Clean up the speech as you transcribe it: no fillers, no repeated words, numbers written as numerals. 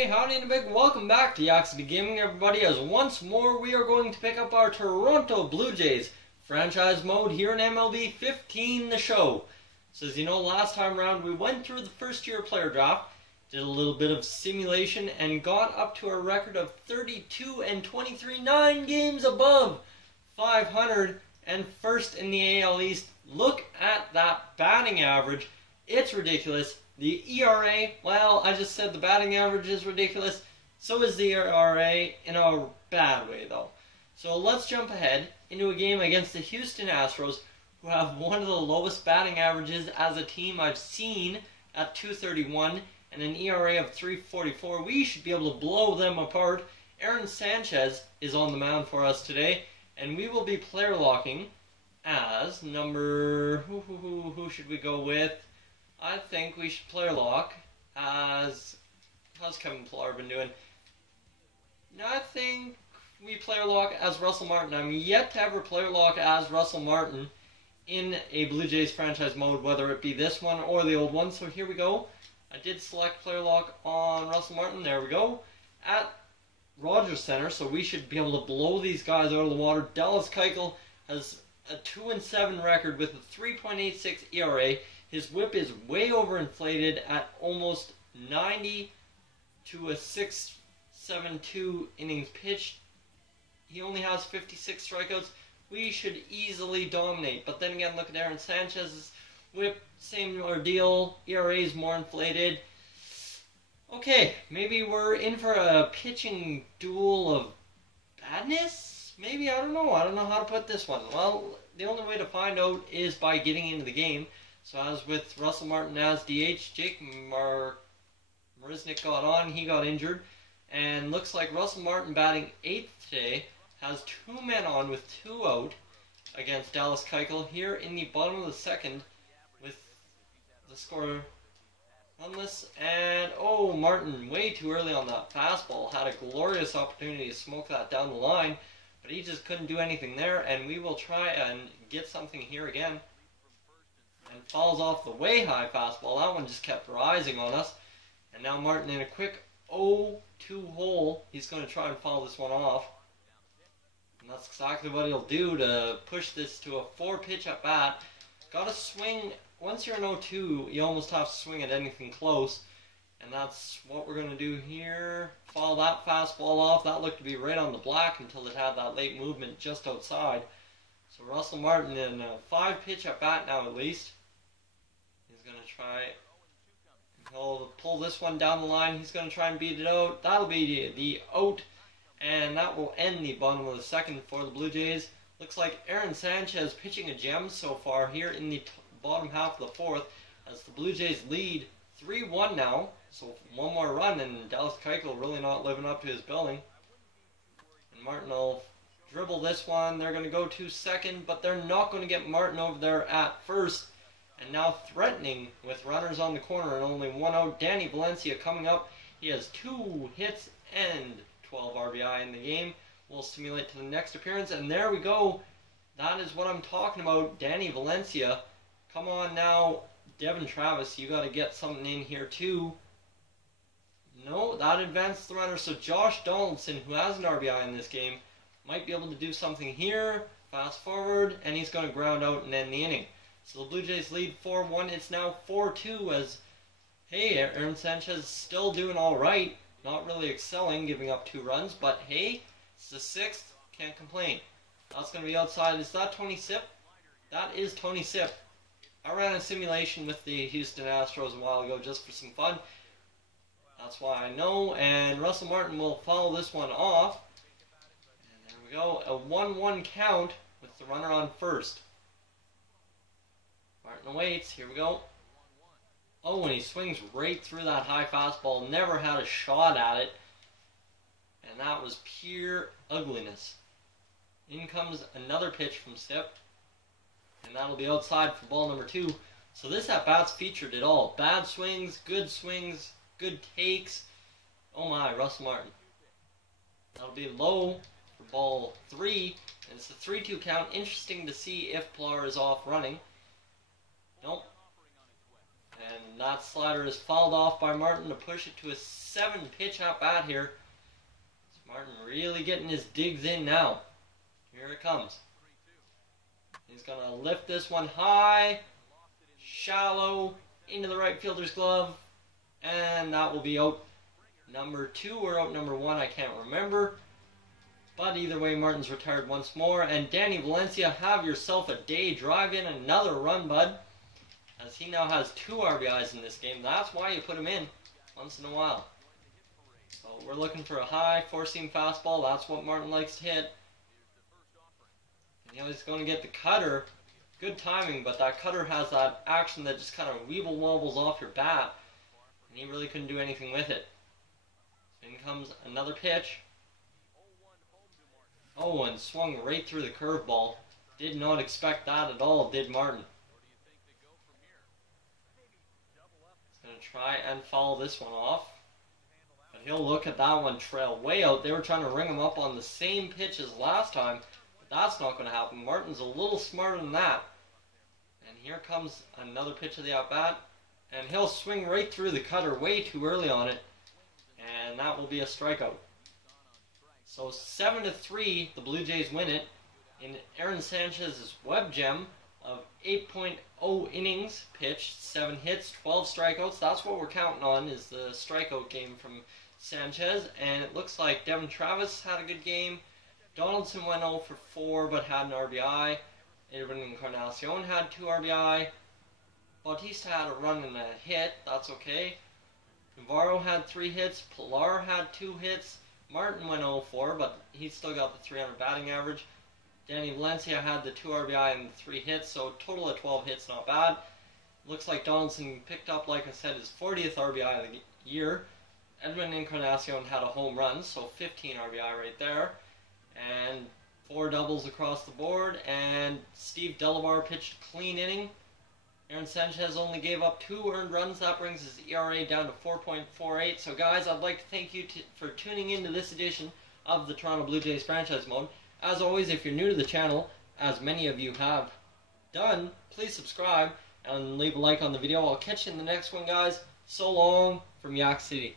Hey, howdy and a big welcome back to Yaxity Gaming, everybody, as once more we are going to pick up our Toronto Blue Jays franchise mode here in MLB 15 the show. So as you know, last time around we went through the first year player draft, did a little bit of simulation, and got up to a record of 32 and 23, 9 games above 500 and first in the AL East. Look at that batting average, it's ridiculous. The ERA, well, I just said the batting average is ridiculous. So is the ERA, in a bad way, though. So let's jump ahead into a game against the Houston Astros, who have one of the lowest batting averages as a team I've seen at .231 and an ERA of .344. We should be able to blow them apart. Aaron Sanchez is on the mound for us today, and we will be player locking as number... Who should we go with? I think we should player lock as... How's Kevin Pillar been doing? No, I think we player lock as Russell Martin. I'm yet to ever player lock as Russell Martin in a Blue Jays franchise mode, whether it be this one or the old one. So here we go. I did select player lock on Russell Martin. There we go. At Rogers Center, so we should be able to blow these guys out of the water. Dallas Keuchel has a 2-7 record with a 3.86 ERA. His whip is way overinflated at almost 90 to a 6.72 innings pitched. He only has 56 strikeouts. We should easily dominate. But then again, look at Aaron Sanchez's whip. Same ordeal. ERA is more inflated. Okay, maybe we're in for a pitching duel of badness? Maybe, I don't know. I don't know how to put this one. Well, the only way to find out is by getting into the game. So as with Russell Martin as DH, Jake Marisnick got on, he got injured. And looks like Russell Martin batting 8th today has 2 men on with 2 out against Dallas Keuchel here in the bottom of the second with the score runless. And oh, Martin way too early on that fastball, had a glorious opportunity to smoke that down the line, but he just couldn't do anything there. And we will try and get something here again. And falls off the way high fastball. That one just kept rising on us. And now Martin in a quick 0-2 hole. He's going to try and foul this one off. And that's exactly what he'll do to push this to a 4-pitch at bat. Got to swing. Once you're in 0-2, you almost have to swing at anything close. And that's what we're going to do here. Foul that fastball off. That looked to be right on the black until it had that late movement just outside. So Russell Martin in a 5-pitch at bat now at least. He's going to try, he'll pull this one down the line. He's going to try and beat it out. That'll be the out, and that will end the bottom of the second for the Blue Jays. Looks like Aaron Sanchez pitching a gem so far here in the bottom half of the fourth, as the Blue Jays lead 3-1 now. So one more run, and Dallas Keuchel really not living up to his billing. And Martin will dribble this one. They're going to go to second, but they're not going to get Martin over there at first. And now threatening with runners on the corner and only 1 out. Danny Valencia coming up. He has 2 hits and 12 RBI in the game. We'll simulate to the next appearance. And there we go. That is what I'm talking about. Danny Valencia. Come on now. Devin Travis, you got to get something in here too. No, that advanced the runner. So Josh Donaldson, who has an RBI in this game, might be able to do something here. Fast forward. And he's going to ground out and end the inning. So the Blue Jays lead 4-1. It's now 4-2 as, hey, Aaron Sanchez is still doing all right. Not really excelling, giving up 2 runs. But, hey, it's the 6th. Can't complain. That's going to be outside. Is that Tony Sipp? That is Tony Sipp. I ran a simulation with the Houston Astros a while ago just for some fun. That's why I know. And Russell Martin will follow this one off. And there we go. A 1-1 count with the runner on first. Martin waits. Here we go. Oh, and he swings right through that high fastball. Never had a shot at it. And that was pure ugliness. In comes another pitch from Sipp. And that'll be outside for ball number 2. So this at-bat's featured it all. Bad swings, good takes. Oh my, Russell Martin. That'll be low for ball 3. And it's a 3-2 count. Interesting to see if Pillar is off running. Nope. And that slider is fouled off by Martin to push it to a 7-pitch at bat here. Martin really getting his digs in now. Here it comes. He's going to lift this one high, shallow, into the right fielder's glove, and that will be out number 2 or out number 1, I can't remember. But either way, Martin's retired once more, and Danny Valencia, have yourself a day. Drive in another run, bud, as he now has 2 RBIs in this game. That's why you put him in once in a while. So we're looking for a high 4-seam fastball. That's what Martin likes to hit. And he's going to get the cutter. Good timing, but that cutter has that action that just kind of weeble wobbles off your bat, and he really couldn't do anything with it. So in comes another pitch. Oh, and swung right through the curveball. Did not expect that at all, did Martin. He's going to try and foul this one off. But he'll look at that one trail way out. They were trying to ring him up on the same pitch as last time. But that's not going to happen. Martin's a little smarter than that. And here comes another pitch of the at-bat. And he'll swing right through the cutter way too early on it. And that will be a strikeout. So 7-3, the Blue Jays win it in Aaron Sanchez's web gem of 8.0 innings pitched, 7 hits, 12 strikeouts. That's what we're counting on, is the strikeout game from Sanchez. And it looks like Devin Travis had a good game. Donaldson went 0 for 4 but had an RBI. Edwin Encarnacion had 2 RBI. Bautista had a run and a hit. That's okay. Navarro had 3 hits. Pilar had 2 hits. Martin went 0-4, but he's still got the 300 batting average. Danny Valencia had the 2 RBI and the 3 hits, so total of 12 hits, not bad. Looks like Donaldson picked up, like I said, his 40th RBI of the year. Edwin Encarnacion had a home run, so 15 RBI right there. And 4 doubles across the board, and Steve Delabar pitched a clean inning. Aaron Sanchez only gave up 2 earned runs. That brings his ERA down to 4.48. So guys, I'd like to thank you for tuning into this edition of the Toronto Blue Jays Franchise Mode. As always, if you're new to the channel, as many of you have done, please subscribe and leave a like on the video. I'll catch you in the next one, guys. So long from Yak City.